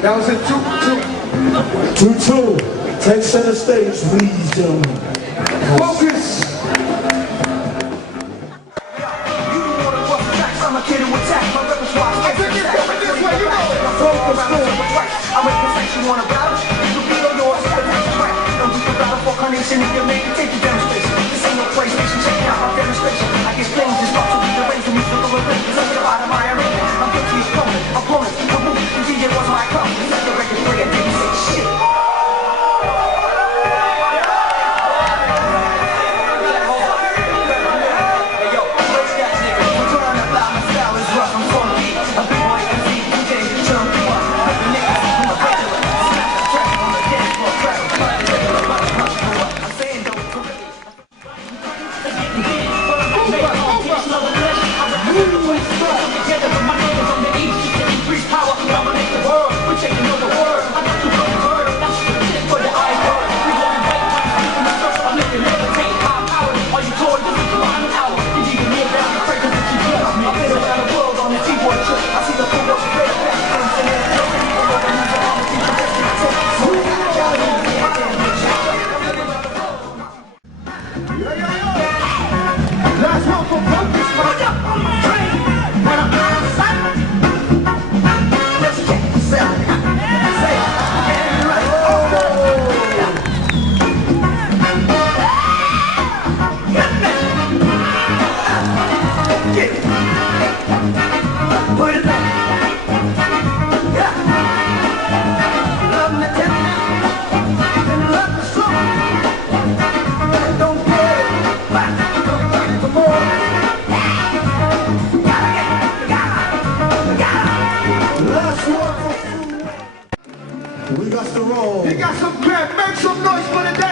That was it, 2-2. Take center stage, please, gentlemen. Focus. I'm a kid who attack my repertoire. I took it this way, you know it. I'm a perfection, wanna battle. You beat on yours, that's a crap. Don't do the battle for carnation, you can make it take your demonstration. This ain't no PlayStation, check out my demonstration. I get flames and start to be the range for me to go away. This ain't about my arrangement. I'm guilty of coming, opponents, remove, and DJ was my club. Let the record play and didn't say shit. We got to roll. You got some crap, make some noise for the day.